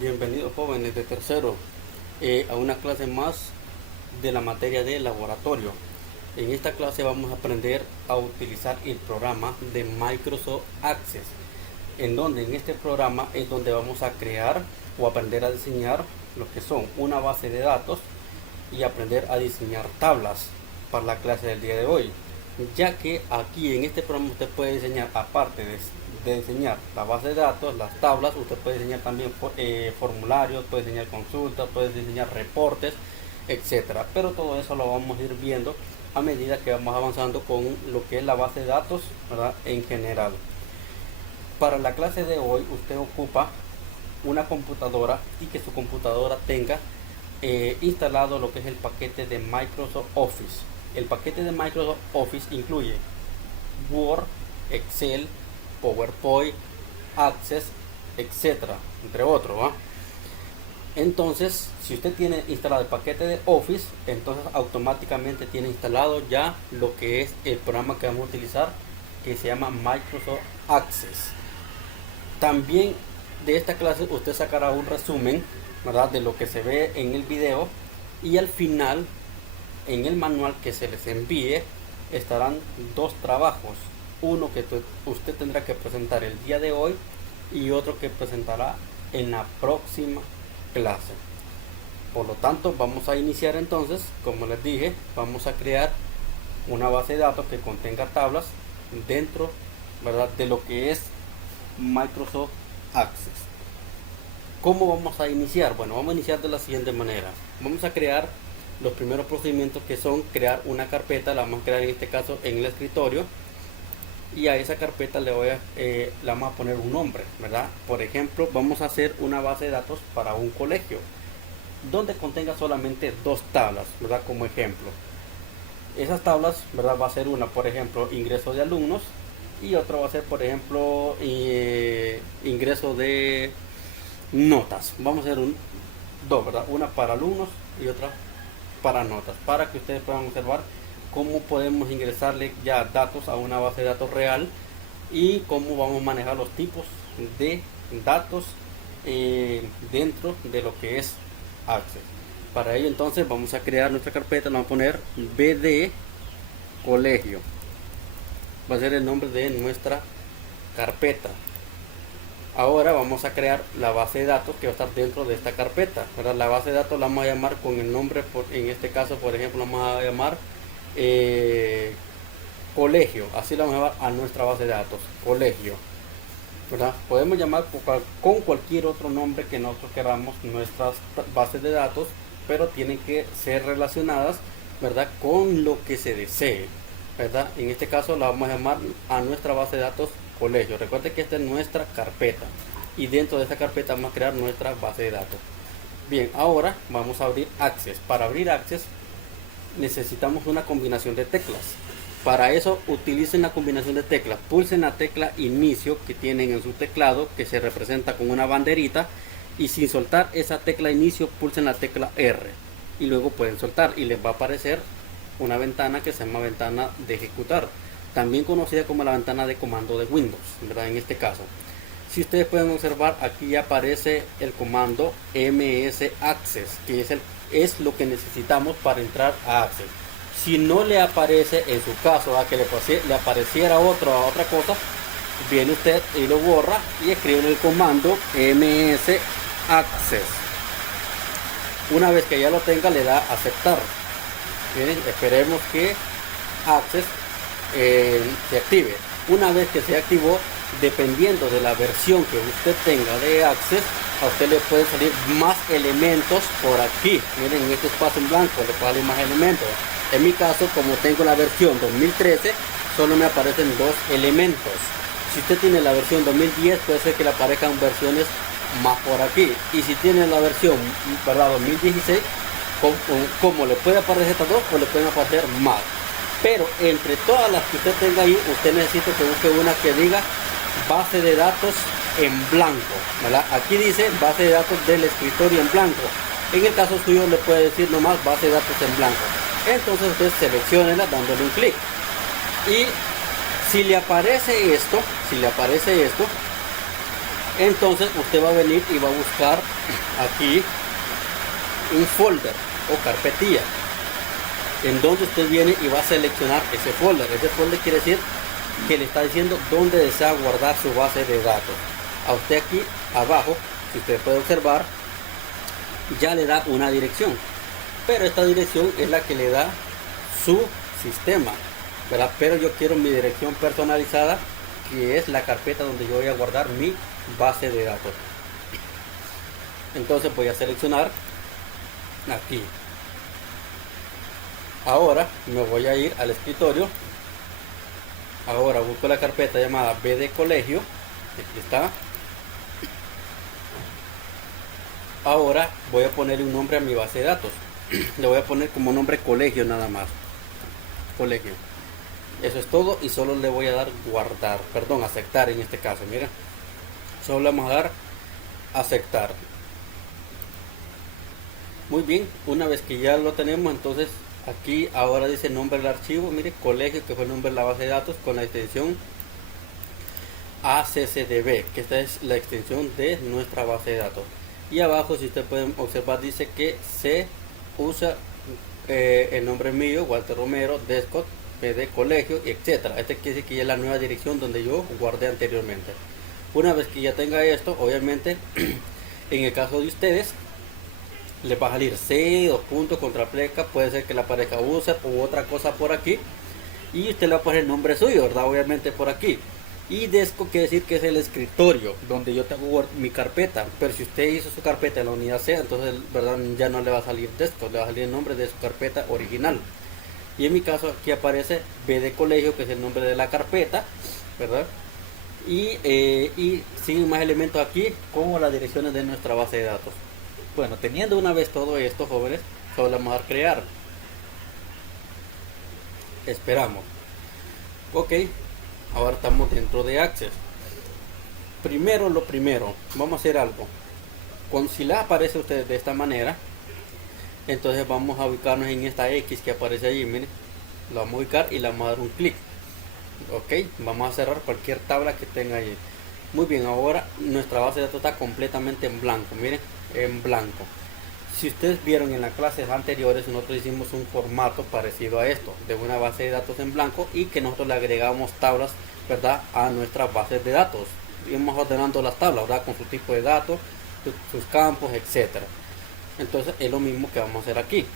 Bienvenidos jóvenes de tercero a una clase más de la materia de laboratorio. En esta clase vamos a aprender a utilizar el programa de Microsoft Access, en donde en este programa es donde vamos a crear o aprender a diseñar lo que son una base de datos y aprender a diseñar tablas para la clase del día de hoy, ya que aquí en este programa usted puede diseñar, aparte de diseñar la base de datos, las tablas, usted puede diseñar también formularios, puede diseñar consultas, puede diseñar reportes, etcétera. Pero todo eso lo vamos a ir viendo a medida que vamos avanzando con lo que es la base de datos, ¿verdad?, en general. Para la clase de hoy usted ocupa una computadora y que su computadora tenga instalado lo que es el paquete de Microsoft Office. El paquete de Microsoft Office incluye Word, Excel, PowerPoint, Access, etcétera, entre otros, ¿va? Entonces, si usted tiene instalado el paquete de Office, entonces automáticamente tiene instalado ya lo que es el programa que vamos a utilizar, que se llama Microsoft Access. También de esta clase usted sacará un resumen, ¿verdad?, de lo que se ve en el video, y al final en el manual que se les envíe estarán dos trabajos, uno que usted tendrá que presentar el día de hoy y otro que presentará en la próxima clase. Por lo tanto, vamos a iniciar entonces. Como les dije, vamos a crear una base de datos que contenga tablas dentro, ¿verdad?, de lo que es Microsoft Access. ¿Cómo vamos a iniciar? Bueno, vamos a iniciar de la siguiente manera. Vamos a crear los primeros procedimientos, que son crear una carpeta. La vamos a crear en este caso en el escritorio, y a esa carpeta le vamos a poner un nombre, ¿verdad? Por ejemplo, vamos a hacer una base de datos para un colegio donde contenga solamente dos tablas, ¿verdad?, como ejemplo. Esas tablas, ¿verdad?, va a ser una, por ejemplo, ingreso de alumnos, y otra va a ser, por ejemplo, ingreso de notas. Vamos a hacer dos, ¿verdad?, una para alumnos y otra para notas, para que ustedes puedan observar cómo podemos ingresarle ya datos a una base de datos real y cómo vamos a manejar los tipos de datos dentro de lo que es Access. Para ello entonces vamos a crear nuestra carpeta, vamos a poner BD Colegio, va a ser el nombre de nuestra carpeta. Ahora vamos a crear la base de datos que va a estar dentro de esta carpeta, ¿verdad? La base de datos la vamos a llamar con el nombre, en este caso, por ejemplo, la vamos a llamar colegio. Así la vamos a llamar a nuestra base de datos, colegio, ¿verdad? Podemos llamar con cualquier otro nombre que nosotros queramos nuestras bases de datos, pero tienen que ser relacionadas, ¿verdad?, con lo que se desee, ¿verdad? En este caso la vamos a llamar a nuestra base de datos colegio. Recuerde que esta es nuestra carpeta, y dentro de esta carpeta vamos a crear nuestra base de datos. Bien, ahora vamos a abrir Access. Para abrir Access necesitamos una combinación de teclas. Para eso utilicen la combinación de teclas. Pulsen la tecla inicio que tienen en su teclado, que se representa con una banderita, y sin soltar esa tecla inicio pulsen la tecla R y luego pueden soltar, y les va a aparecer una ventana que se llama ventana de ejecutar, también conocida como la ventana de comando de Windows, ¿verdad? En este caso, si ustedes pueden observar, aquí ya aparece el comando ms access, que es lo que necesitamos para entrar a Access. Si no le aparece, en su caso, a que le apareciera otra cosa, viene usted y lo borra y escribe el comando ms access. Una vez que ya lo tenga, le da aceptar. Miren, esperemos que Access se active. Una vez que se activó, dependiendo de la versión que usted tenga de Access, a usted le pueden salir más elementos por aquí. Miren, en este espacio en blanco le pueden salir más elementos. En mi caso, como tengo la versión 2013, solo me aparecen dos elementos. Si usted tiene la versión 2010, puede ser que le aparezcan versiones más por aquí. Y si tiene la versión, ¿verdad?, 2016, como le puede aparecer estas dos, o le pueden aparecer más. Pero entre todas las que usted tenga ahí, usted necesita que busque una que diga base de datos en blanco, ¿verdad? Aquí dice base de datos del escritorio en blanco. En el caso suyo le puede decir nomás base de datos en blanco. Entonces usted selecciónela dándole un clic. Y si le aparece esto, Entonces usted va a venir y va a buscar aquí un folder o carpetilla en donde usted viene y va a seleccionar ese folder. Ese folder quiere decir que le está diciendo dónde desea guardar su base de datos. A usted aquí abajo, si usted puede observar, ya le da una dirección, pero esta dirección es la que le da su sistema, ¿verdad? Pero yo quiero mi dirección personalizada, que es la carpeta donde yo voy a guardar mi base de datos. Entonces voy a seleccionar aquí. Ahora me voy a ir al escritorio. Ahora busco la carpeta llamada B de colegio. Aquí está. Ahora voy a ponerle un nombre a mi base de datos. Le voy a poner como nombre colegio nada más. Colegio. Eso es todo y solo le voy a dar guardar. Perdón, aceptar en este caso. Mira. Solo le vamos a dar aceptar. Muy bien. Una vez que ya lo tenemos, entonces aquí ahora dice nombre del archivo. Mire, colegio, que fue el nombre de la base de datos con la extensión ACCDB, que esta es la extensión de nuestra base de datos. Y abajo, si ustedes pueden observar, dice que se usa el nombre mío, Walter Romero, Descot, PD Colegio, etcétera. Este quiere decir que ya es la nueva dirección donde yo guardé anteriormente. Una vez que ya tenga esto, obviamente, en el caso de ustedes, les va a salir C, dos puntos, contrapleca, puede ser que la pareja user u otra cosa por aquí. Y usted le va a poner el nombre suyo, ¿verdad? Obviamente por aquí. Y Desco quiere decir que es el escritorio donde yo tengo mi carpeta. Pero si usted hizo su carpeta en la unidad C, entonces verdad ya no le va a salir Desco, le va a salir el nombre de su carpeta original. Y en mi caso aquí aparece B de colegio, que es el nombre de la carpeta, ¿verdad? Y siguen más elementos aquí como las direcciones de nuestra base de datos. Bueno, teniendo una vez todo esto, jóvenes, solo le vamos a dar crear. Esperamos. Ok. Ahora estamos dentro de Access. Primero lo primero, vamos a hacer algo. Si les aparece a ustedes de esta manera, entonces vamos a ubicarnos en esta X que aparece allí, miren. Lo vamos a ubicar y le vamos a dar un clic. Ok, vamos a cerrar cualquier tabla que tenga allí. Muy bien, ahora nuestra base de datos está completamente en blanco, miren, en blanco. Si ustedes vieron en las clases anteriores, nosotros hicimos un formato parecido a esto, de una base de datos en blanco y que nosotros le agregamos tablas, ¿verdad?, a nuestras bases de datos. Íbamos ordenando las tablas, ¿verdad?, con su tipo de datos, sus campos, etcétera. Entonces es lo mismo que vamos a hacer aquí.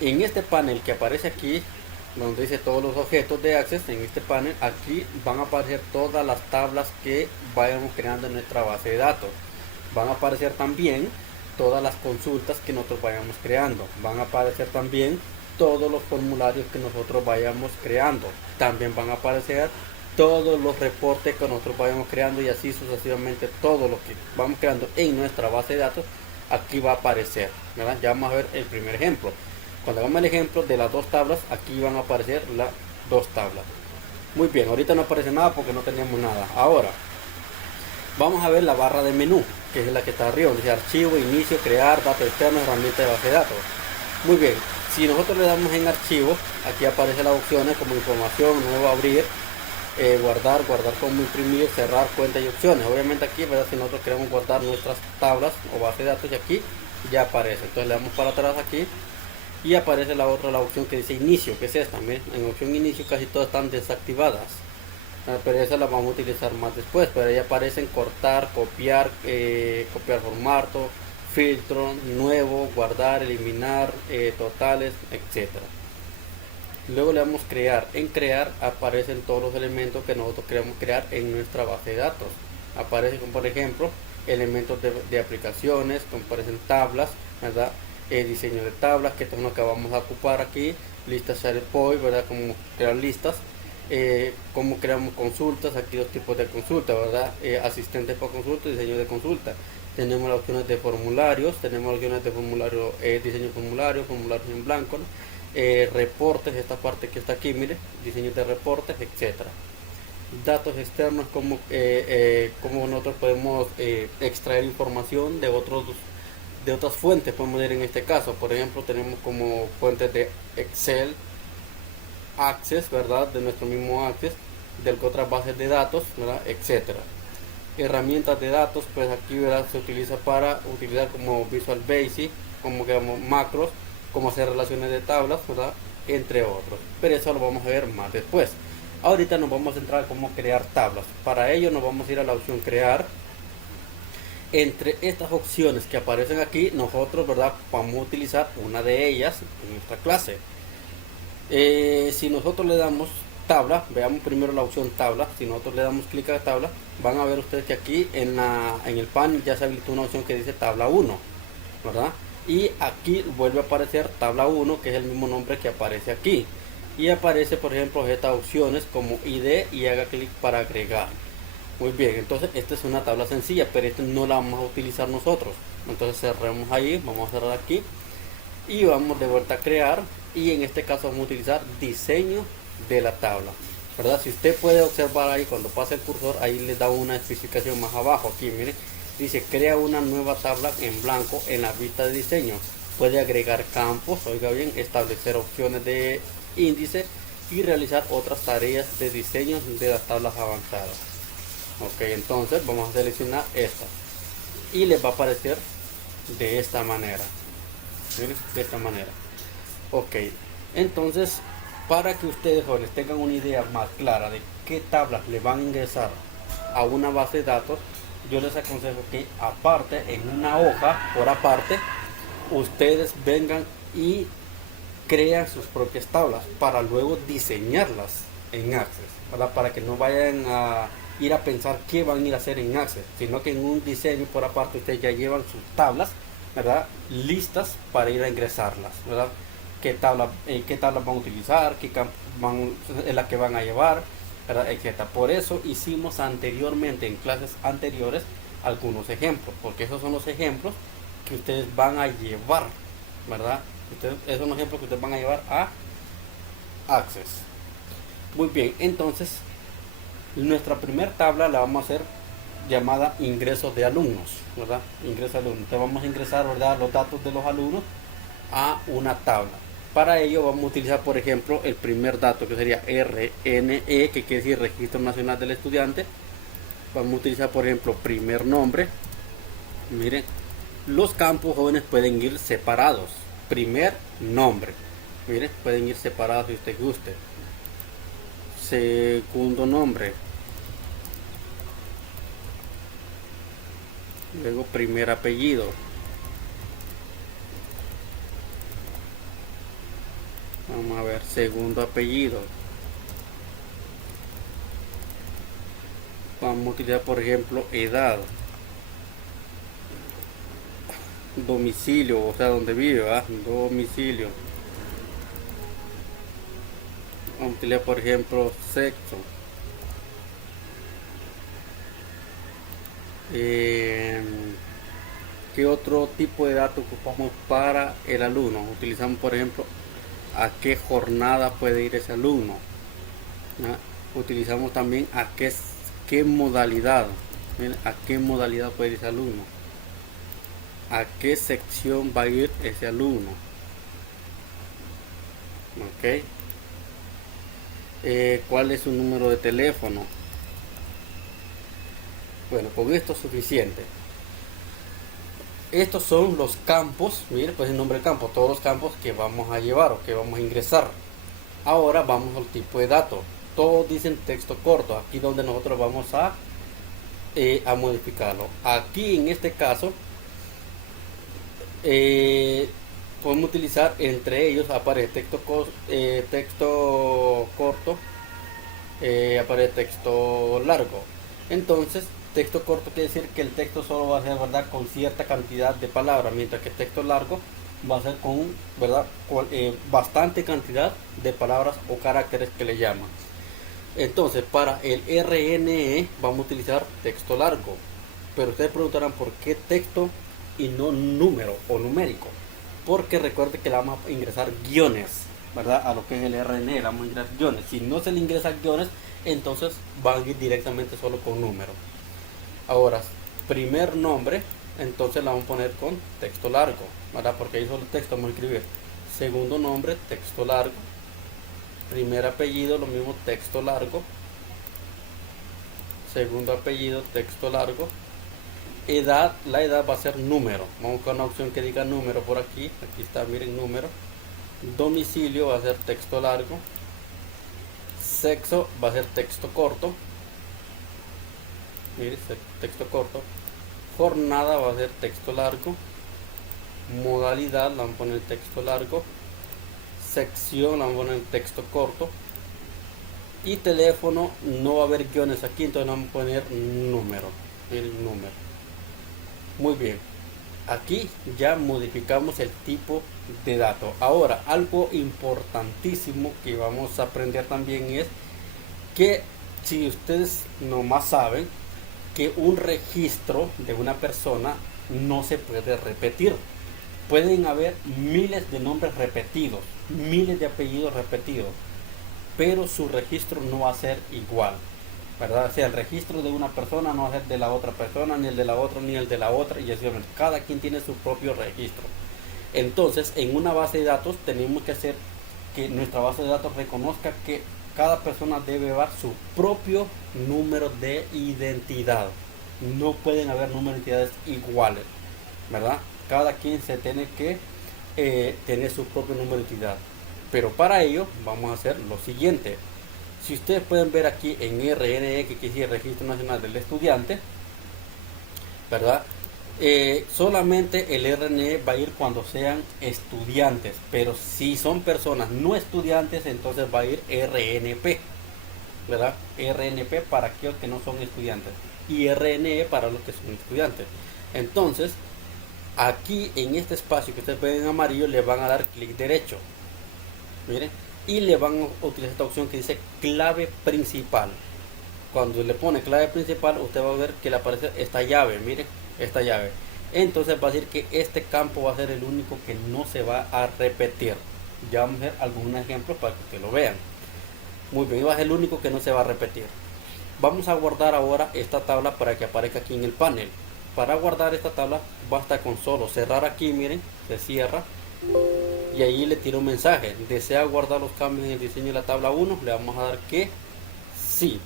En este panel que aparece aquí, donde dice todos los objetos de Access, en este panel, aquí van a aparecer todas las tablas que vayamos creando en nuestra base de datos. Van a aparecer también todas las consultas que nosotros vayamos creando. Van a aparecer también todos los formularios que nosotros vayamos creando. También van a aparecer todos los reportes que nosotros vayamos creando y así sucesivamente todo lo que vamos creando en nuestra base de datos aquí va a aparecer, ¿verdad? Ya vamos a ver el primer ejemplo. Cuando hagamos el ejemplo de las dos tablas, aquí van a aparecer las dos tablas. Muy bien, ahorita no aparece nada porque no tenemos nada. Ahora vamos a ver la barra de menú, que es la que está arriba, dice archivo, inicio, crear, datos externos, herramienta de base de datos. Muy bien, si nosotros le damos en archivo, aquí aparecen las opciones como información, nuevo, abrir, guardar, guardar como imprimir, cerrar, cuenta y opciones. Obviamente aquí, ¿verdad?, si nosotros queremos guardar nuestras tablas o base de datos, y aquí ya aparece. Entonces le damos para atrás aquí y aparece la otra, la opción que dice inicio, que es esta. Miren, en opción inicio casi todas están desactivadas. Pero esa la vamos a utilizar más después, pero ahí aparecen cortar, copiar, copiar formato, filtro, nuevo, guardar, eliminar, totales, etcétera. Luego le damos crear. En crear aparecen todos los elementos que nosotros queremos crear en nuestra base de datos. Aparecen como por ejemplo elementos de aplicaciones, como aparecen tablas, ¿verdad? Diseño de tablas, que esto es lo que vamos a ocupar aquí, listas SharePoint, ¿verdad?, como crear listas. Cómo creamos consultas, aquí dos tipos de consulta, ¿verdad? Asistente por consulta, diseño de consulta. Tenemos las opciones de formularios, tenemos las opciones de formulario, diseño de formulario, formularios en blanco, ¿no? Reportes, esta parte que está aquí, mire, diseño de reportes, etcétera. Datos externos, como nosotros podemos extraer información de otras fuentes, podemos ver en este caso. Por ejemplo, tenemos como fuentes de Excel, Access, ¿verdad?, de nuestro mismo Access, de otras bases de datos, ¿verdad?, etcétera. herramientas de datos, pues aquí, ¿verdad?, se utiliza para utilizar como Visual Basic, como que macros, como hacer relaciones de tablas, ¿verdad?, entre otros. Pero eso lo vamos a ver más después. Ahorita nos vamos a centrar en cómo crear tablas. Para ello nos vamos a ir a la opción crear. Entre estas opciones que aparecen aquí, nosotros, ¿verdad?, vamos a utilizar una de ellas en nuestra clase. Si nosotros le damos tabla, veamos primero la opción tabla. Si nosotros le damos clic a tabla, van a ver ustedes que aquí en el panel ya se habilitó una opción que dice tabla 1, ¿verdad? Y aquí vuelve a aparecer tabla 1, que es el mismo nombre que aparece aquí. Y aparece, por ejemplo, estas opciones como ID y haga clic para agregar. Muy bien, entonces esta es una tabla sencilla, pero esta no la vamos a utilizar nosotros. Entonces cerremos ahí, vamos a cerrar aquí y vamos de vuelta a crear. Y en este caso vamos a utilizar diseño de la tabla, ¿verdad? Si usted puede observar ahí cuando pasa el cursor, ahí le da una especificación más abajo. Aquí miren, dice crea una nueva tabla en blanco en la vista de diseño. Puede agregar campos, oiga bien, establecer opciones de índice y realizar otras tareas de diseño de las tablas avanzadas. Ok, entonces vamos a seleccionar esta y les va a aparecer de esta manera. ¿Sí? De esta manera. Ok, entonces para que ustedes jóvenes tengan una idea más clara de qué tablas le van a ingresar a una base de datos, yo les aconsejo que aparte, en una hoja por aparte, ustedes vengan y crean sus propias tablas para luego diseñarlas en Access, ¿verdad? Para que no vayan a ir a pensar qué van a ir a hacer en Access, sino que en un diseño por aparte ustedes ya llevan sus tablas, ¿verdad?, listas para ir a ingresarlas, ¿verdad? Qué tablas van a utilizar, qué campo es la que van a llevar, ¿verdad?, etcétera. Por eso hicimos anteriormente, en clases anteriores, algunos ejemplos, porque esos son los ejemplos que ustedes van a llevar, ¿verdad? Esos son los ejemplos que ustedes van a llevar a Access. Muy bien, entonces nuestra primera tabla la vamos a hacer llamada ingresos de alumnos, ¿verdad? Ingresos de alumnos. Entonces vamos a ingresar, ¿verdad?, los datos de los alumnos a una tabla. Para ello vamos a utilizar, por ejemplo, el primer dato, que sería RNE, que quiere decir Registro Nacional del Estudiante. Vamos a utilizar, por ejemplo, primer nombre. Miren, los campos jóvenes pueden ir separados. Primer nombre, miren, pueden ir separados si usted guste. Segundo nombre, luego primer apellido, vamos a ver, segundo apellido, vamos a utilizar, por ejemplo, edad, domicilio, o sea, donde vive, ¿verdad?, domicilio. Vamos a utilizar, por ejemplo, sexo. ¿Qué otro tipo de datos ocupamos para el alumno? Utilizamos, por ejemplo, a qué jornada puede ir ese alumno, ¿no? Utilizamos también a qué modalidad. Miren, a qué modalidad puede ir ese alumno, a qué sección va a ir ese alumno. Ok, ¿cuál es su número de teléfono? Bueno, con esto es suficiente. Estos son los campos, miren, pues el nombre del campo, todos los campos que vamos a llevar o que vamos a ingresar. Ahora vamos al tipo de datos. Todos dicen texto corto, aquí donde nosotros vamos a modificarlo. Aquí en este caso podemos utilizar, entre ellos aparece texto corto, aparece texto largo. Entonces texto corto quiere decir que el texto solo va a ser, ¿verdad?, con cierta cantidad de palabras, mientras que texto largo va a ser con, ¿verdad?, bastante cantidad de palabras o caracteres que le llaman. Entonces para el RNE vamos a utilizar texto largo, pero ustedes preguntarán por qué texto y no número o numérico, porque recuerde que le vamos a ingresar guiones, ¿verdad?, a lo que es el RNE le vamos a ingresar guiones. Si no se le ingresan guiones, entonces van a ir directamente solo con número. Ahora, primer nombre, entonces la vamos a poner con texto largo, ¿verdad?, porque ahí solo texto vamos a escribir. Segundo nombre, texto largo. Primer apellido, lo mismo, texto largo. segundo apellido, texto largo. Edad, la edad va a ser número. Vamos con una opción que diga número por aquí. Aquí está, miren, número. Domicilio va a ser texto largo. Sexo va a ser texto corto. Miren, texto corto. Jornada va a ser texto largo. Modalidad la vamos a poner texto largo. Sección la vamos a poner texto corto. Y teléfono, no va a haber guiones aquí, entonces vamos a poner número. Miren, número. Muy bien. Aquí ya modificamos el tipo de dato. Ahora, algo importantísimo que vamos a aprender también es que si ustedes nomás saben que un registro de una persona no se puede repetir. Pueden haber miles de nombres repetidos, miles de apellidos repetidos, pero su registro no va a ser igual, ¿verdad? O sea, el registro de una persona no va a ser de la otra persona, ni el de la otra, ni el de la otra, y así, cada quien tiene su propio registro. Entonces, en una base de datos tenemos que hacer que nuestra base de datos reconozca que cada persona debe llevar su propio número de identidad. No pueden haber números de identidades iguales, ¿verdad? Cada quien se tiene que tener su propio número de identidad. Pero para ello vamos a hacer lo siguiente. Si ustedes pueden ver aquí en RNE, que quiere decir Registro Nacional del Estudiante, ¿verdad? Solamente el RNE va a ir cuando sean estudiantes, pero si son personas no estudiantes, entonces va a ir RNP, ¿verdad? RNP para aquellos que no son estudiantes y RNE para los que son estudiantes. Entonces, aquí en este espacio que ustedes ven en amarillo, le van a dar clic derecho, miren, y le van a utilizar esta opción que dice clave principal. Cuando le pone clave principal, usted va a ver que le aparece esta llave, miren, esta llave. Entonces va a decir que este campo va a ser el único que no se va a repetir. Ya vamos a ver algunos ejemplos para que ustedes lo vean. Muy bien, va a ser el único que no se va a repetir. Vamos a guardar ahora esta tabla para que aparezca aquí en el panel. Para guardar esta tabla basta con solo cerrar aquí, miren, se cierra. Y ahí le tiro un mensaje. ¿Desea guardar los cambios en el diseño de la tabla 1? Le vamos a dar que sí.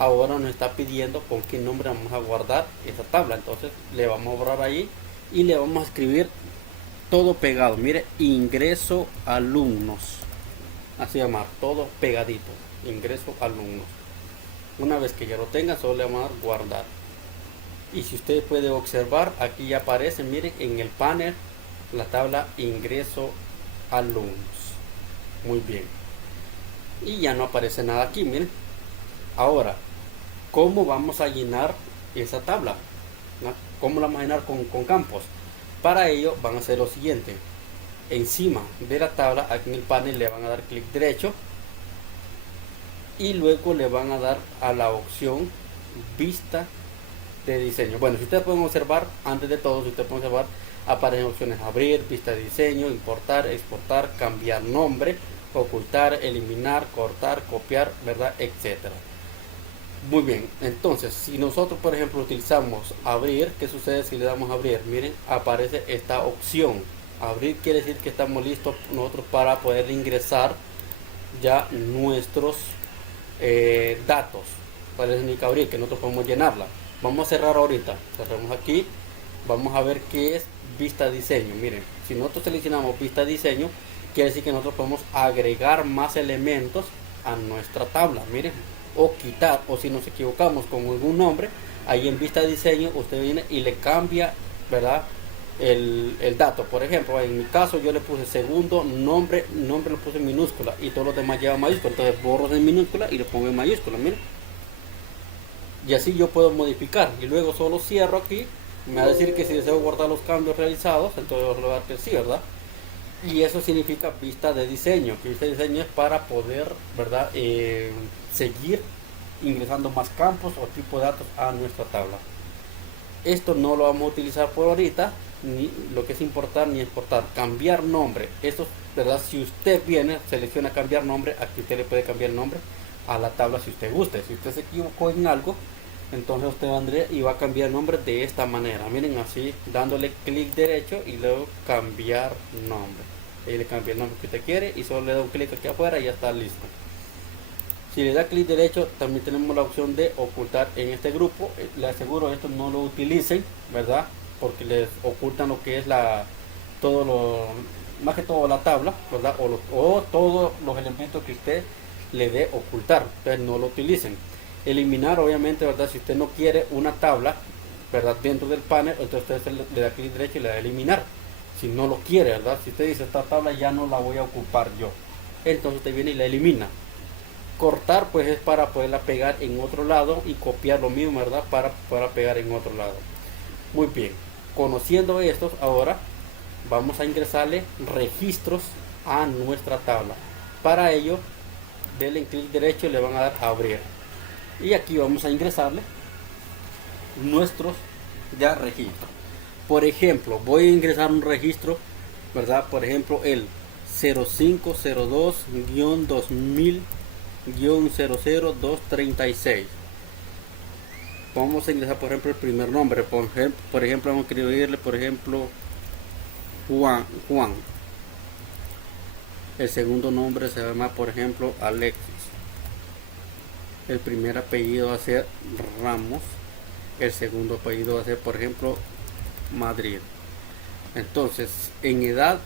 Ahora nos está pidiendo con qué nombre vamos a guardar esa tabla. Entonces le vamos a borrar ahí y le vamos a escribir todo pegado. Mire, ingreso alumnos. Así llamar, todo pegadito. Ingreso alumnos. Una vez que ya lo tengan, solo le vamos a dar guardar. Y si usted puede observar, aquí ya aparece, miren, en el panel la tabla ingreso alumnos. Muy bien. Y ya no aparece nada aquí, miren. Ahora, ¿cómo vamos a llenar esa tabla? ¿No? ¿Cómo la vamos a llenar con campos? Para ello van a hacer lo siguiente. Encima de la tabla, aquí en el panel, le van a dar clic derecho y luego le van a dar a la opción vista de diseño. Bueno, si ustedes pueden observar, antes de todo, si ustedes pueden observar, aparecen opciones abrir, vista de diseño, importar, exportar, cambiar nombre, ocultar, eliminar, cortar, copiar, ¿verdad? Etcétera. Muy bien, entonces si nosotros por ejemplo utilizamos abrir, ¿qué sucede si le damos a abrir? Miren, aparece esta opción. Abrir quiere decir que estamos listos nosotros para poder ingresar ya nuestros datos. Parece ni que abrir, que nosotros podemos llenarla. Vamos a cerrar ahorita, cerramos aquí, vamos a ver qué es vista diseño. Miren, si nosotros seleccionamos vista diseño, quiere decir que nosotros podemos agregar más elementos a nuestra tabla. Miren, o quitar, o si nos equivocamos con algún nombre, ahí en vista de diseño usted viene y le cambia, ¿verdad? El dato. Por ejemplo, en mi caso yo le puse segundo nombre lo puse en minúscula y todos los demás llevan mayúscula, entonces borro en minúscula y lo pongo en mayúscula, miren. Y así yo puedo modificar y luego solo cierro aquí. Me va a decir que si deseo guardar los cambios realizados, entonces le voy a dar que sí, ¿verdad? Y eso significa vista de diseño, que vista de diseño es para poder, ¿verdad? Seguir ingresando más campos o tipo de datos a nuestra tabla. Esto no lo vamos a utilizar por ahorita, ni lo que es importar ni exportar. Cambiar nombre, esto, ¿verdad? Si usted viene, selecciona cambiar nombre, aquí usted le puede cambiar el nombre a la tabla si usted guste. Si usted se equivocó en algo, entonces usted vendría y va a cambiar el nombre de esta manera. Miren, así, dándole clic derecho y luego cambiar nombre. Ahí le cambia el nombre que usted quiere y solo le da un clic aquí afuera y ya está listo. Si le da clic derecho, también tenemos la opción de ocultar en este grupo. Les aseguro esto no lo utilicen, ¿verdad? Porque les ocultan lo que es todo lo, más que todo la tabla, ¿verdad? O todos los elementos que usted le dé ocultar. Entonces no lo utilicen. Eliminar, obviamente, ¿verdad? Si usted no quiere una tabla, ¿verdad? Dentro del panel, entonces usted le da clic derecho y le da eliminar. Si no lo quiere, ¿verdad? Si usted dice esta tabla ya no la voy a ocupar yo, entonces usted viene y la elimina. Cortar pues es para poderla pegar en otro lado y copiar lo mismo, ¿verdad? Para pegar en otro lado. Muy bien, conociendo estos, ahora vamos a ingresarle registros a nuestra tabla. Para ello, denle clic derecho y le van a dar a abrir. Y aquí vamos a ingresarle nuestros ya registros. Por ejemplo, voy a ingresar un registro, ¿verdad? Por ejemplo, el 0502-2000-00236. Vamos a ingresar, por ejemplo, el primer nombre. Por ejemplo, vamos a escribirle, por ejemplo, Juan. El segundo nombre se llama, por ejemplo, Alexis. El primer apellido va a ser Ramos. El segundo apellido va a ser, por ejemplo, Madrid. Entonces, en edad,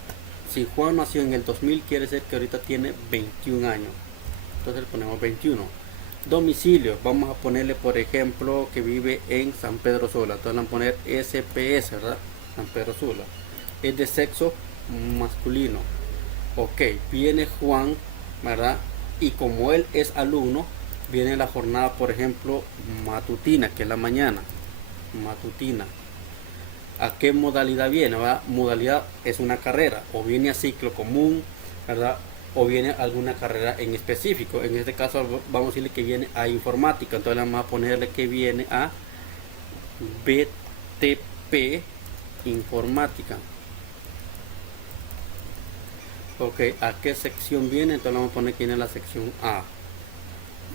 si Juan nació en el 2000, quiere decir que ahorita tiene 21 años. Entonces le ponemos 21. Domicilio, vamos a ponerle, por ejemplo, que vive en San Pedro Sula. Entonces vamos a poner SPS, ¿verdad? San Pedro Sula. Es de sexo masculino. Ok, viene Juan, ¿verdad? Y como él es alumno, viene la jornada, por ejemplo, matutina, que es la mañana. Matutina. ¿A qué modalidad viene? ¿Verdad? Modalidad es una carrera, o viene a ciclo común, ¿verdad? O viene alguna carrera en específico. En este caso vamos a decirle que viene a informática, entonces vamos a ponerle que viene a BTP informática. Ok, ¿a qué sección viene? Entonces vamos a poner que viene la sección A.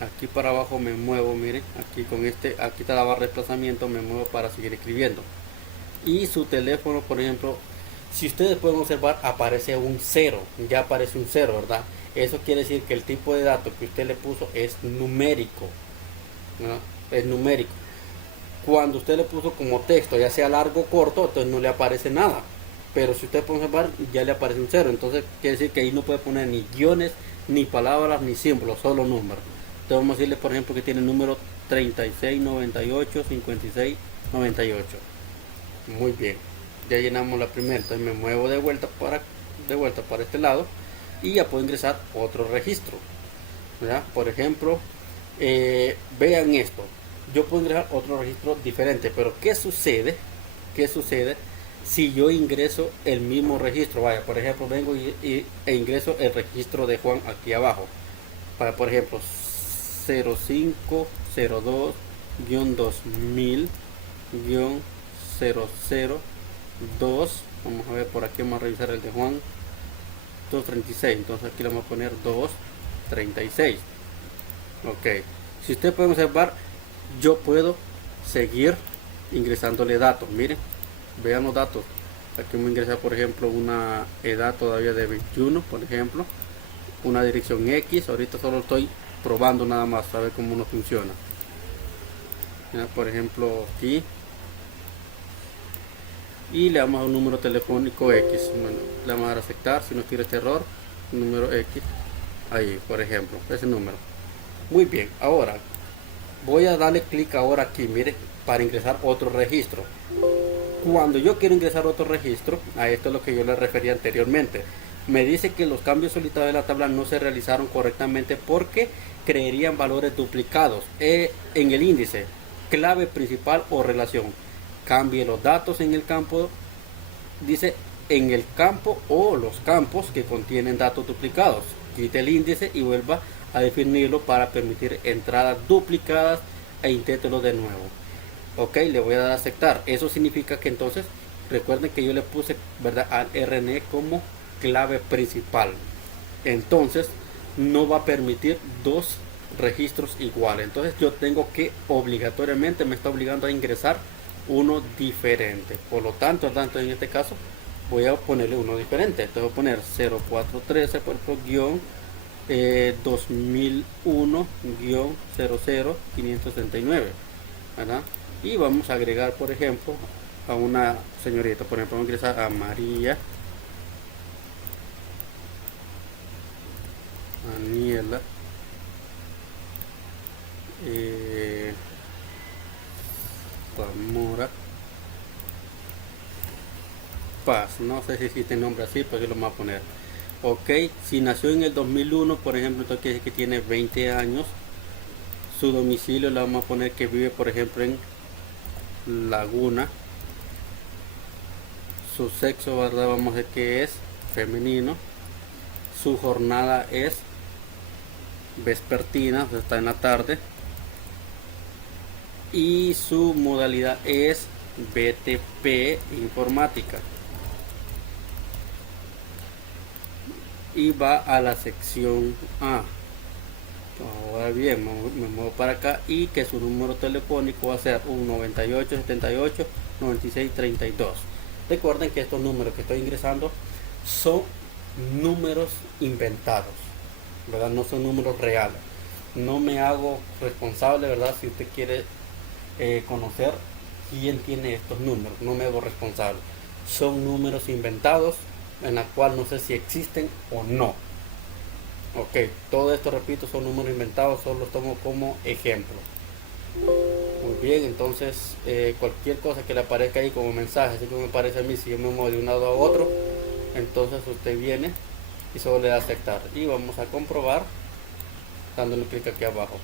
Aquí para abajo me muevo, miren, aquí con aquí está la barra de desplazamiento, me muevo para seguir escribiendo. Y su teléfono, por ejemplo, si ustedes pueden observar, aparece un 0, ya aparece un 0, ¿verdad? Eso quiere decir que el tipo de datos que usted le puso es numérico, ¿no? Es numérico. Cuando usted le puso como texto, ya sea largo o corto, entonces no le aparece nada. Pero si usted puede observar, ya le aparece un 0. Entonces quiere decir que ahí no puede poner ni guiones, ni palabras, ni símbolos, solo números. Entonces vamos a decirle, por ejemplo, que tiene el número 3698-5698. Muy bien, ya llenamos la primera. Entonces me muevo de vuelta para este lado y ya puedo ingresar otro registro, ¿verdad? Por ejemplo, vean esto, yo puedo ingresar otro registro diferente, pero ¿qué sucede si yo ingreso el mismo registro? Vaya, por ejemplo, vengo e ingreso el registro de Juan aquí abajo, para, por ejemplo, 0502-2000-002. Vamos a ver por aquí, vamos a revisar el de Juan, 236. Entonces aquí le vamos a poner 236. Ok, si ustedes pueden observar, yo puedo seguir ingresándole datos. Miren, vean los datos. Aquí me ingresa, por ejemplo, una edad todavía de 21, por ejemplo, una dirección X. Ahorita solo estoy probando nada más, a ver cómo no funciona. Ya, por ejemplo, aquí, y le damos a un número telefónico X. Bueno, le vamos a dar a aceptar. Si no quiere este error, número X, ahí, por ejemplo, ese número. Muy bien, ahora voy a darle clic ahora aquí, mire, para ingresar otro registro. Cuando yo quiero ingresar otro registro, a esto es lo que yo le refería anteriormente, me dice que los cambios solicitados de la tabla no se realizaron correctamente porque creerían valores duplicados en el índice, clave principal o relación. Cambie los datos en el campo, dice, en el campo o los campos que contienen datos duplicados. Quite el índice y vuelva a definirlo para permitir entradas duplicadas e inténtelo de nuevo. Ok, le voy a dar a aceptar. Eso significa que entonces, recuerden que yo le puse, ¿verdad?, al RN como clave principal. Entonces no va a permitir dos registros iguales. Entonces yo tengo que obligatoriamente, me está obligando a ingresar uno diferente. Por lo tanto, en este caso voy a ponerle uno diferente. Entonces voy a poner 0413 por guión 2001-00569, ¿verdad? Y vamos a agregar, por ejemplo, a una señorita. Por ejemplo, vamos a ingresar a María Aniela Zamora Paz. No sé si existe nombre así, pero yo lo voy a poner. Ok, si nació en el 2001, por ejemplo, entonces quiere decir que tiene 20 años. Su domicilio le vamos a poner que vive, por ejemplo, en Laguna. Su sexo, ¿verdad? Vamos a ver que es femenino. Su jornada es vespertina, o sea, está en la tarde. Y su modalidad es BTP informática. Y va a la sección A. Ahora bien, me muevo para acá y que su número telefónico va a ser un 98 78 96 32. Recuerden que estos números que estoy ingresando son números inventados, ¿verdad? No son números reales. No me hago responsable, ¿verdad? Si usted quiere conocer quién tiene estos números, no me hago responsable. Son números inventados en la cual no sé si existen o no. Ok, todo esto, repito, son números inventados, solo los tomo como ejemplo. Muy bien, entonces cualquier cosa que le aparezca ahí como mensaje, así como me parece a mí, si yo me muevo de un lado a otro, entonces usted viene y solo le da aceptar. Y vamos a comprobar dándole clic aquí abajo.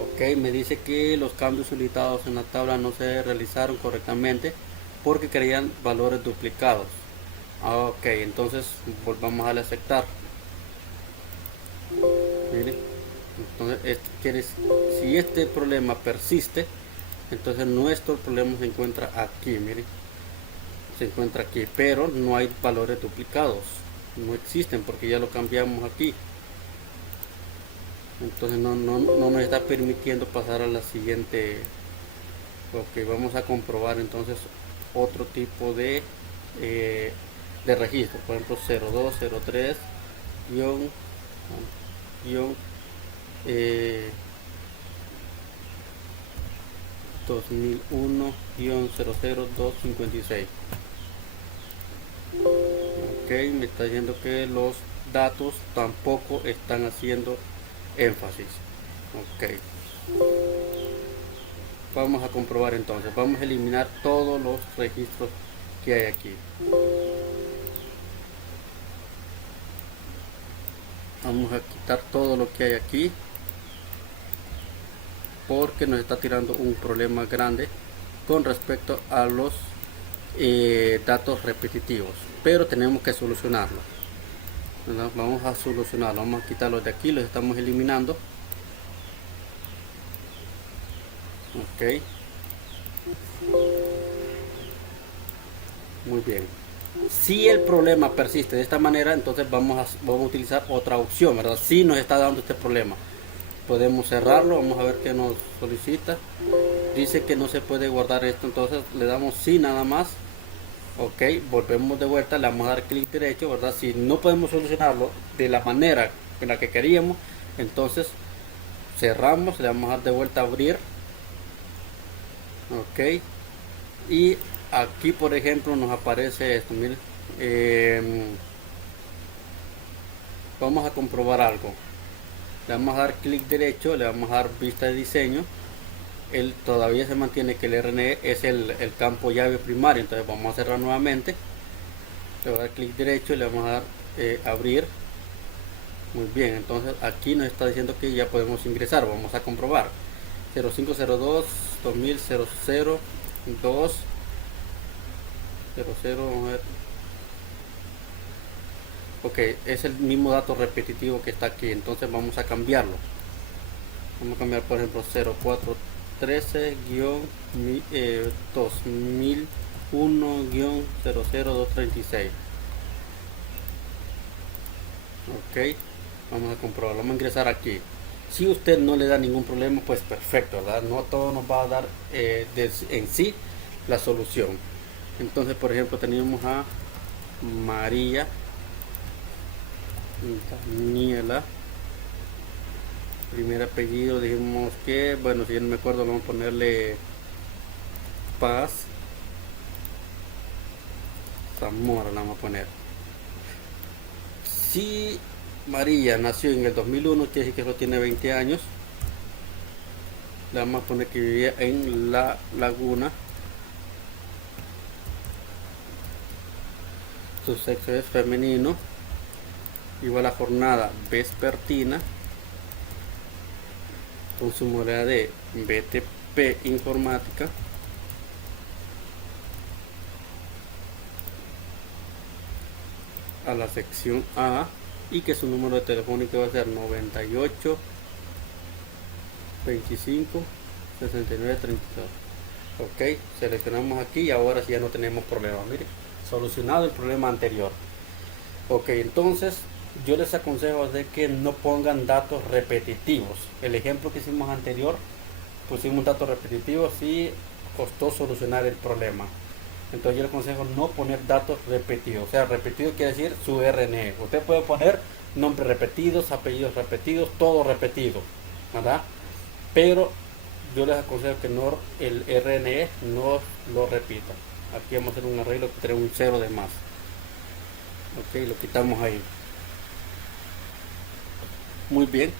Ok, me dice que los cambios solicitados en la tabla no se realizaron correctamente porque creían valores duplicados. Ok, entonces volvamos a darle a aceptar. Miren, entonces si este problema persiste, entonces nuestro problema se encuentra aquí. Miren, se encuentra aquí, pero no hay valores duplicados, no existen porque ya lo cambiamos aquí. Entonces no nos está permitiendo pasar a la siguiente. Ok, vamos a comprobar entonces otro tipo de registro, por ejemplo 0203 2001-00256. Ok, me está diciendo que los datos tampoco están haciendo énfasis. Ok, vamos a comprobar entonces. Vamos a eliminar todos los registros que hay aquí. Vamos a quitar todo lo que hay aquí porque nos está tirando un problema grande con respecto a los datos repetitivos, pero tenemos que solucionarlo. Vamos a solucionarlo, vamos a quitarlos de aquí, los estamos eliminando. Ok, muy bien. Si el problema persiste de esta manera, entonces vamos a utilizar otra opción, ¿verdad? Si nos está dando este problema, podemos cerrarlo. Vamos a ver qué nos solicita. Dice que no se puede guardar esto, entonces le damos sí nada más. Ok, volvemos de vuelta, le vamos a dar clic derecho, ¿verdad? Si no podemos solucionarlo de la manera en la que queríamos, entonces cerramos, le vamos a dar de vuelta a abrir. Ok, y aquí por ejemplo nos aparece esto. Miren, vamos a comprobar algo. Le vamos a dar clic derecho, le vamos a dar vista de diseño. Él todavía se mantiene que el RNE es el campo llave primario, entonces vamos a cerrar nuevamente. Le voy a dar clic derecho y le vamos a dar abrir. Muy bien, entonces aquí nos está diciendo que ya podemos ingresar. Vamos a comprobar. 0502 2000 2 00, vamos a ver. Ok, es el mismo dato repetitivo que está aquí, entonces vamos a cambiarlo. Vamos a cambiar, por ejemplo, 0413-2001-00236. Ok, vamos a comprobarlo, vamos a ingresar aquí. Si usted no le da ningún problema, pues perfecto, ¿verdad? No todo nos va a dar en sí la solución. Entonces, por ejemplo, tenemos a María Daniela Primer apellido, dijimos que, bueno, si ya no me acuerdo, vamos a ponerle Paz Zamora, la vamos a poner. Si María nació en el 2001, quiere decir que solo tiene 20 años. Le vamos a poner que vivía en La Laguna. Su sexo es femenino. Igual la jornada vespertina. Con su modalidad de BTP informática. A la sección A y que su número de telefónico va a ser 98 25 69 32. Ok, seleccionamos aquí y ahora sí ya no tenemos problema. Mire, solucionado el problema anterior. Ok, entonces yo les aconsejo de que no pongan datos repetitivos. El ejemplo que hicimos anterior, pusimos datos repetitivos y costó solucionar el problema. Entonces yo les aconsejo no poner datos repetidos. O sea, repetido quiere decir su RNE. Usted puede poner nombres repetidos, apellidos repetidos, todo repetido, ¿verdad? Pero yo les aconsejo que no, el RNE no lo repita. Aquí vamos a hacer un arreglo que trae un 0 de más. Ok, lo quitamos ahí. Muy bien.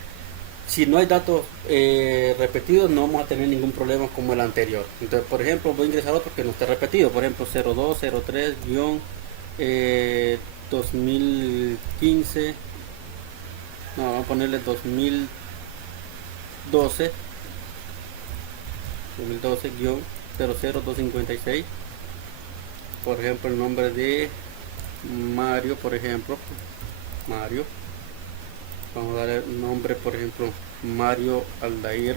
Si no hay datos repetidos, no vamos a tener ningún problema como el anterior. Entonces, por ejemplo, voy a ingresar otro que no esté repetido. Por ejemplo, 0203-2015. No, vamos a ponerle 2012. 2012-00256. Por ejemplo, el nombre de Mario, por ejemplo. Mario. Vamos a dar el nombre, por ejemplo, Mario Aldair,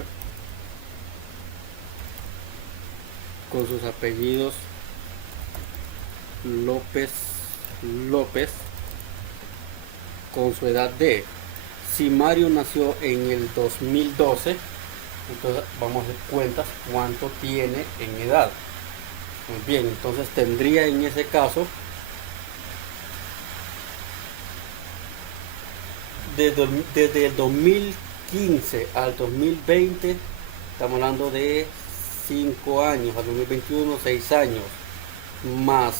con sus apellidos López, con su edad de, si Mario nació en el 2012, entonces vamos a hacer cuentas cuánto tiene en edad. Muy bien, entonces tendría en ese caso desde el 2015 al 2020, estamos hablando de 5 años, al 2021 6 años, más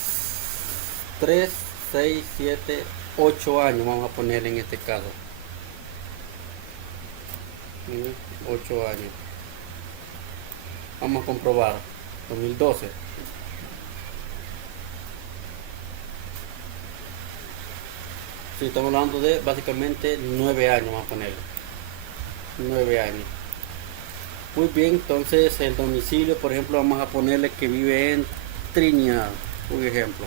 3, 6, 7, 8 años vamos a poner en este caso. 8 años. Vamos a comprobar. 2012. Sí, estamos hablando de básicamente 9 años, vamos a ponerle. 9 años. Muy bien, entonces el domicilio, por ejemplo, vamos a ponerle que vive en Trinidad, un ejemplo.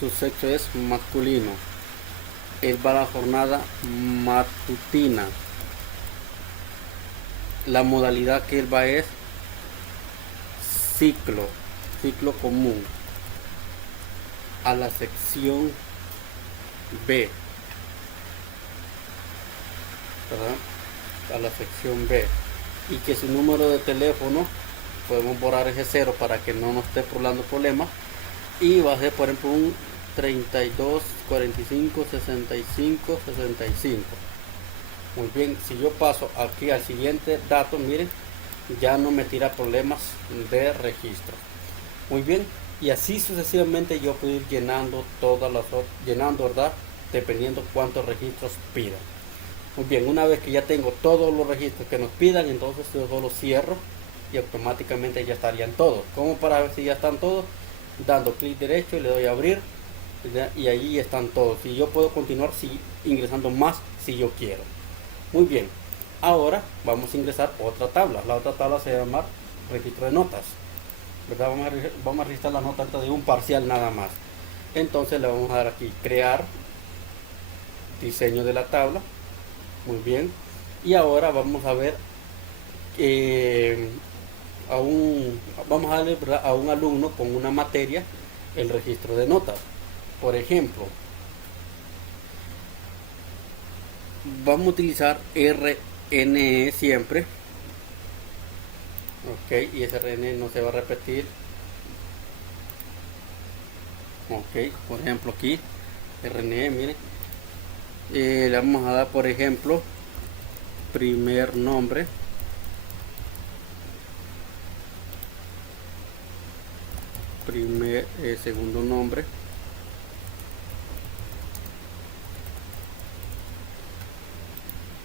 Su sexo es masculino. Él va a la jornada matutina. La modalidad que él va es ciclo común. A la sección B, ¿verdad? A la sección B, y que su número de teléfono podemos borrar ese 0 para que no nos esté dando problemas, y va a ser por ejemplo un 32 45 65 65. Muy bien, si yo paso aquí al siguiente dato, miren, ya no me tira problemas de registro. Muy bien, y así sucesivamente yo puedo ir llenando todas las llenando, ¿verdad? Dependiendo cuántos registros pidan. Muy bien, una vez que ya tengo todos los registros que nos pidan, entonces yo solo cierro y automáticamente ya estarían todos. ¿Cómo para ver si ya están todos? Dando clic derecho y le doy a abrir, y allí están todos. Y yo puedo continuar ingresando más si yo quiero. Muy bien, ahora vamos a ingresar otra tabla. La otra tabla se llama registro de notas, ¿verdad? Vamos a registrar la nota de un parcial nada más. Entonces le vamos a dar aquí crear diseño de la tabla. Muy bien, y ahora vamos a ver vamos a darle, ¿verdad?, a un alumno con una materia el registro de notas. Por ejemplo, vamos a utilizar RNE siempre. Ok, y ese RNE no se va a repetir. Ok, por ejemplo aquí RNE, miren, le vamos a dar por ejemplo primer nombre, segundo nombre,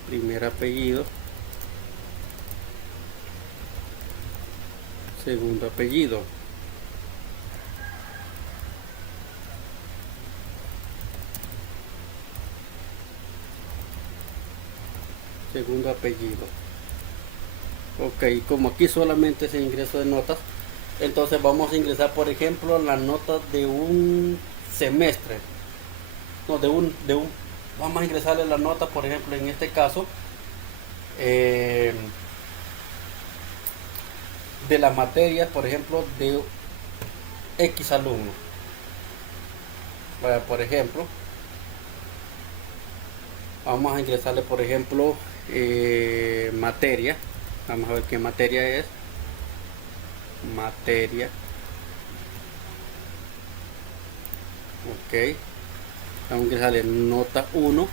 primer apellido, segundo apellido. Segundo apellido. Ok, como aquí solamente es el ingreso de notas, entonces vamos a ingresar, por ejemplo, las notas de un semestre. No, vamos a ingresarle las notas, por ejemplo, en este caso, de las materias, por ejemplo, de X alumno. Vaya, por ejemplo, vamos a ingresarle, por ejemplo, materia. Vamos a ver qué materia es. Materia. Ok. Vamos a ingresarle nota 1.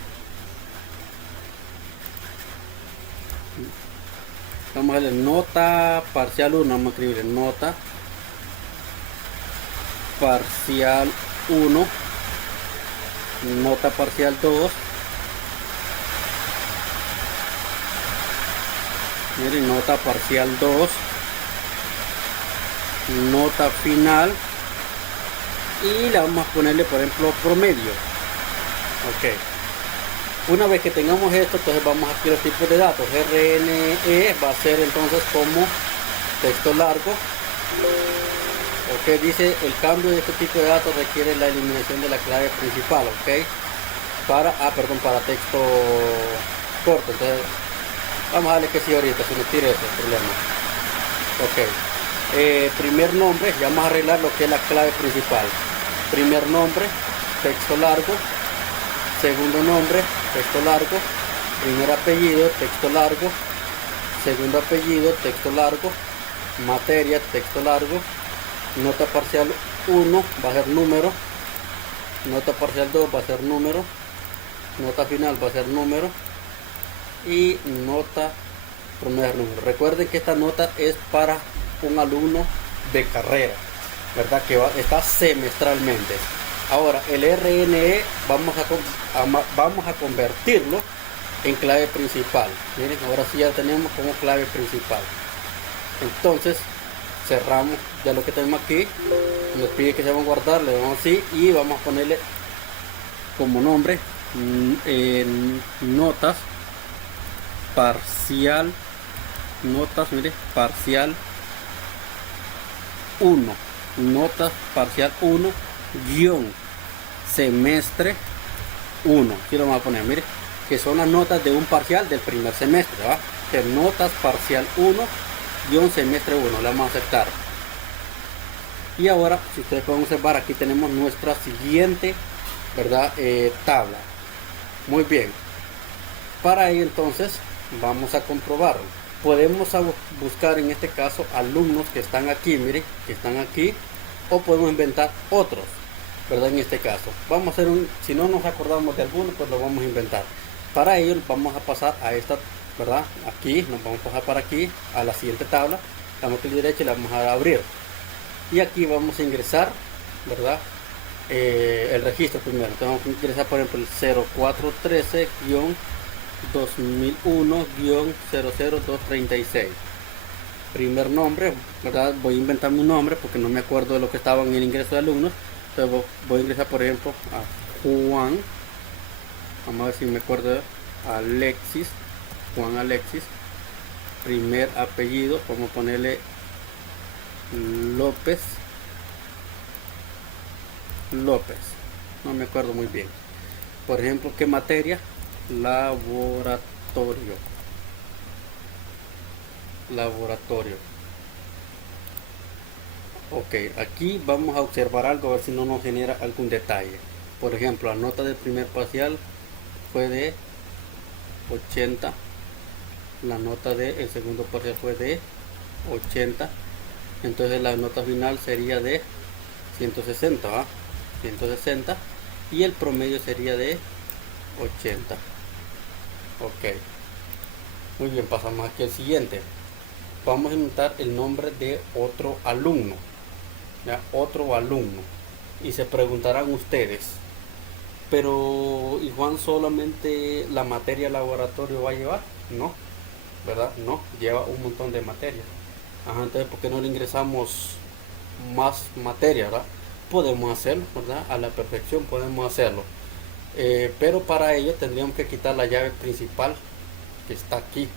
Vamos a darle nota parcial 1. Vamos a escribir nota parcial 1. Nota parcial 2. Miren, nota parcial 2, nota final, y le vamos a ponerle, por ejemplo, promedio. Ok, una vez que tengamos esto, entonces vamos aquí a los tipos de datos. RNE va a ser entonces como texto largo. Ok, dice el cambio de este tipo de datos requiere la eliminación de la clave principal. Ok, para texto corto. Entonces vamos a darle que sí ahorita, si nos tira ese problema. Ok. Primer nombre, ya vamos a arreglar lo que es la clave principal. Primer nombre, texto largo. Segundo nombre, texto largo. Primer apellido, texto largo. Segundo apellido, texto largo. Materia, texto largo. Nota parcial 1 va a ser número. Nota parcial 2 va a ser número. Nota final va a ser número. Y nota promedio número. Recuerden que esta nota es para un alumno de carrera, ¿verdad? Que está semestralmente. Ahora el RNE vamos a convertirlo en clave principal. Miren, ahora sí ya tenemos como clave principal. Entonces cerramos ya lo que tenemos aquí. Nos pide que se van a guardar, le damos así y vamos a ponerle como nombre notas parcial, notas, mire, parcial 1, notas parcial 1 guión semestre 1. Aquí lo vamos a poner, mire, que son las notas de un parcial del primer semestre, ¿va? Que notas parcial 1 guión semestre 1, le vamos a aceptar. Y ahora, si ustedes pueden observar, aquí tenemos nuestra siguiente, ¿verdad? Tabla. Muy bien. Para ello entonces vamos a comprobarlo. Podemos buscar en este caso alumnos que están aquí, miren, que están aquí, o podemos inventar otros, ¿verdad? En este caso vamos a hacer si no nos acordamos de alguno, pues lo vamos a inventar. Para ello vamos a pasar a esta, ¿verdad? Aquí nos vamos a pasar para aquí a la siguiente tabla, damos clic derecho y la vamos a abrir, y aquí vamos a ingresar, ¿verdad? El registro primero. Entonces vamos a ingresar, por ejemplo, el 0413 2001-00236. Primer nombre, ¿verdad? Voy a inventarme un nombre porque no me acuerdo de lo que estaba en el ingreso de alumnos. Entonces voy a ingresar, por ejemplo, a Juan. Vamos a ver si me acuerdo. Alexis. Juan Alexis. Primer apellido, vamos a ponerle López. López. No me acuerdo muy bien. Por ejemplo, ¿qué materia? Laboratorio. Laboratorio. Ok, aquí vamos a observar algo, a ver si no nos genera algún detalle. Por ejemplo, la nota del primer parcial fue de 80. La nota del segundo parcial fue de 80. Entonces la nota final sería de 160, ¿va? 160. Y el promedio sería de 80. Ok. Muy bien, pasamos aquí al siguiente. Vamos a inventar el nombre de otro alumno, ¿ya? Otro alumno. Y se preguntarán ustedes, pero ¿y Juan solamente la materia laboratorio va a llevar? No, ¿verdad? No, lleva un montón de materias. Ajá, entonces, ¿por qué no le ingresamos más materia, verdad? Podemos hacerlo, ¿verdad? A la perfección podemos hacerlo. Pero para ello tendríamos que quitar la llave principal que está aquí.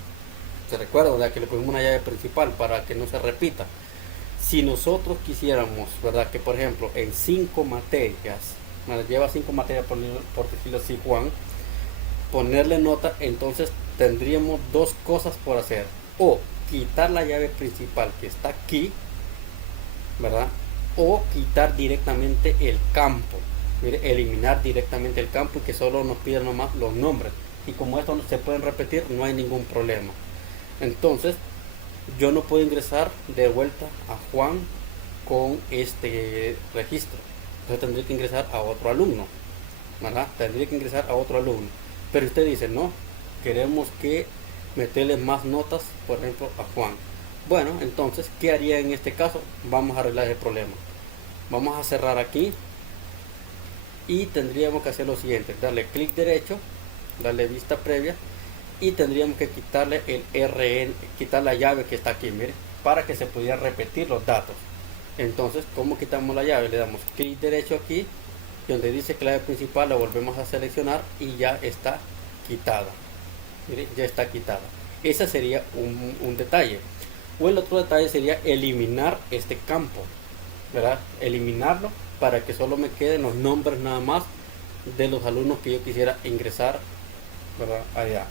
Se recuerda, ¿verdad? Que le ponemos una llave principal para que no se repita. Si nosotros quisiéramos, ¿verdad? Que por ejemplo en 5 materias, ¿verdad? Lleva 5 materias por decirlo así, Juan, ponerle nota, entonces tendríamos dos cosas por hacer. O quitar la llave principal que está aquí, ¿verdad? O quitar directamente el campo. Mire, eliminar directamente el campo y que solo nos piden nomás los nombres. Y como esto no se pueden repetir, no hay ningún problema. Entonces, yo no puedo ingresar de vuelta a Juan con este registro. Entonces tendría que ingresar a otro alumno, ¿verdad? Tendría que ingresar a otro alumno. Pero usted dice, no, queremos que meterle más notas, por ejemplo, a Juan. Bueno, entonces, ¿qué haría en este caso? Vamos a arreglar el problema. Vamos a cerrar aquí y tendríamos que hacer lo siguiente: darle clic derecho, darle vista previa y tendríamos que quitarle el RN, quitar la llave que está aquí, mire, para que se pudieran repetir los datos. Entonces, ¿cómo quitamos la llave? Le damos clic derecho aquí, y donde dice clave principal la volvemos a seleccionar y ya está quitada. Mire, ya está quitada. Ese sería un detalle. O el otro detalle sería eliminar este campo, ¿verdad? Eliminarlo para que solo me queden los nombres nada más de los alumnos que yo quisiera ingresar, ¿verdad? Allá.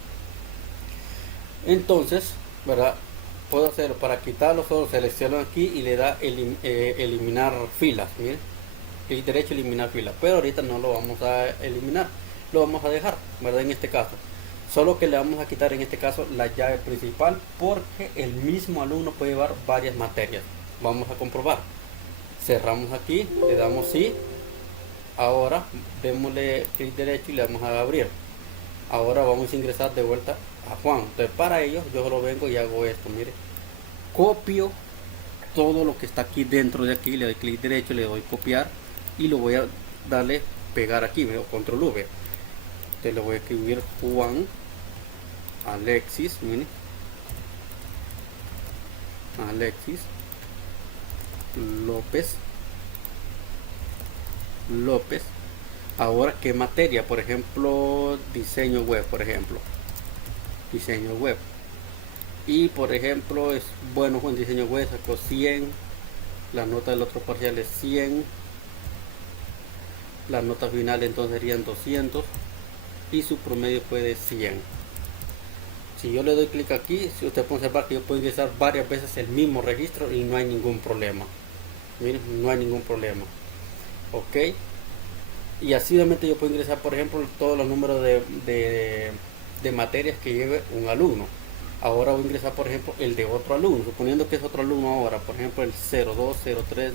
Entonces, ¿verdad? Puedo hacerlo para quitarlo, solo selecciono aquí y le da eliminar filas. Miren, clic derecho, eliminar filas. Pero ahorita no lo vamos a eliminar, lo vamos a dejar, ¿verdad? En este caso, solo que le vamos a quitar en este caso la llave principal porque el mismo alumno puede llevar varias materias. Vamos a comprobar. Cerramos aquí, le damos sí. Ahora démosle clic derecho y le damos a abrir. Ahora vamos a ingresar de vuelta a Juan. Entonces para ello yo solo vengo y hago esto, mire, copio todo lo que está aquí dentro de aquí, le doy clic derecho, le doy copiar y lo voy a darle pegar aquí, ¿ve? Control V. Entonces le voy a escribir Juan Alexis, mire, Alexis López. Ahora, ¿qué materia? Por ejemplo, diseño web, por ejemplo. Diseño web. Y por ejemplo, es bueno con diseño web, sacó 100. La nota del otro parcial es 100. La nota final entonces serían 200. Y su promedio fue de 100. Si yo le doy clic aquí, si usted puede observar que yo puedo ingresar varias veces el mismo registro y no hay ningún problema. Miren, no hay ningún problema. Ok. Y así obviamente yo puedo ingresar, por ejemplo, todos los números de materias que lleve un alumno. Ahora voy a ingresar, por ejemplo, el de otro alumno, suponiendo que es otro alumno ahora, por ejemplo, el 0203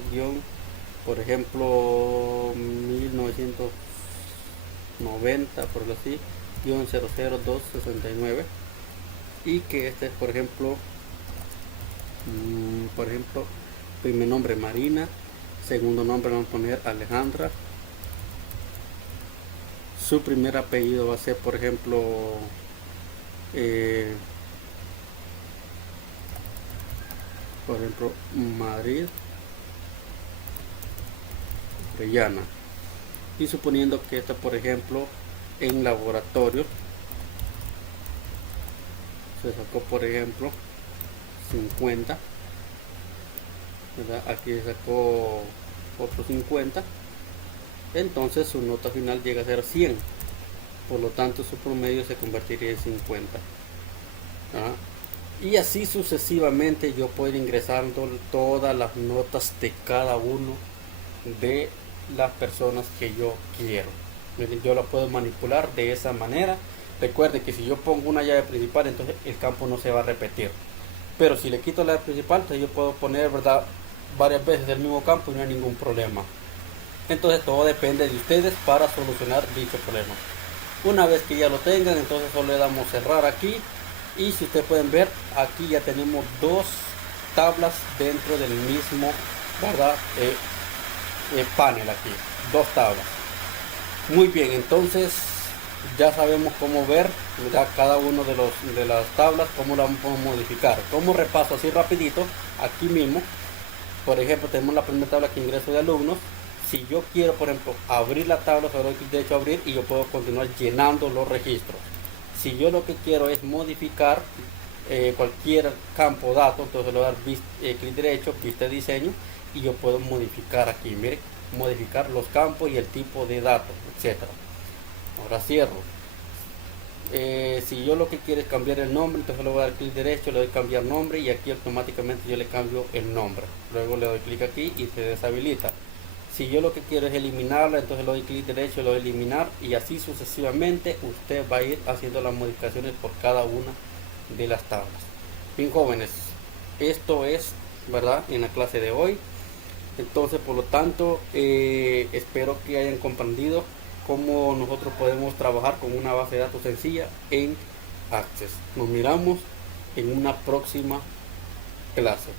por ejemplo, 1990, por decirlo así, 00269. Y que este es, por ejemplo, primer nombre Marina, segundo nombre vamos a poner Alejandra. Su primer apellido va a ser, por ejemplo, Madrid, Orellana. Y suponiendo que está, por ejemplo, en laboratorio, se sacó, por ejemplo, 50, ¿verdad? Aquí se sacó otro 50. Entonces su nota final llega a ser 100, por lo tanto su promedio se convertiría en 50. Y así sucesivamente yo puedo ir ingresando todas las notas de cada uno de las personas que yo quiero. Yo la puedo manipular de esa manera. Recuerde que si yo pongo una llave principal, entonces el campo no se va a repetir, pero si le quito la llave principal, entonces yo puedo poner, ¿verdad?, varias veces el mismo campo y no hay ningún problema. Entonces todo depende de ustedes para solucionar dicho problema. Una vez que ya lo tengan, entonces solo le damos cerrar aquí Y si ustedes pueden ver, aquí ya tenemos dos tablas dentro del mismo, ¿verdad? Panel aquí, dos tablas. Muy bien, entonces ya sabemos cómo ver ya cada uno de las tablas, cómo la podemos modificar. Como repaso así rapidito, aquí mismo, por ejemplo, tenemos la primera tabla que ingreso de alumnos. Si yo quiero, por ejemplo, abrir la tabla, solo doy clic derecho a abrir y yo puedo continuar llenando los registros. Si yo lo que quiero es modificar cualquier campo dato, entonces le voy a dar clic derecho, vista de diseño, y yo puedo modificar aquí, mire, modificar los campos y el tipo de datos, etcétera. Ahora cierro. Si yo lo que quiero es cambiar el nombre, entonces le voy a dar clic derecho, le doy cambiar nombre y aquí automáticamente yo le cambio el nombre. Luego le doy clic aquí y se deshabilita. Si yo lo que quiero es eliminarla, entonces le doy clic derecho, le doy eliminar y así sucesivamente usted va a ir haciendo las modificaciones por cada una de las tablas. Bien, jóvenes, esto es, ¿verdad?, en la clase de hoy. Entonces, por lo tanto, espero que hayan comprendido cómo nosotros podemos trabajar con una base de datos sencilla en Access. Nos miramos en una próxima clase.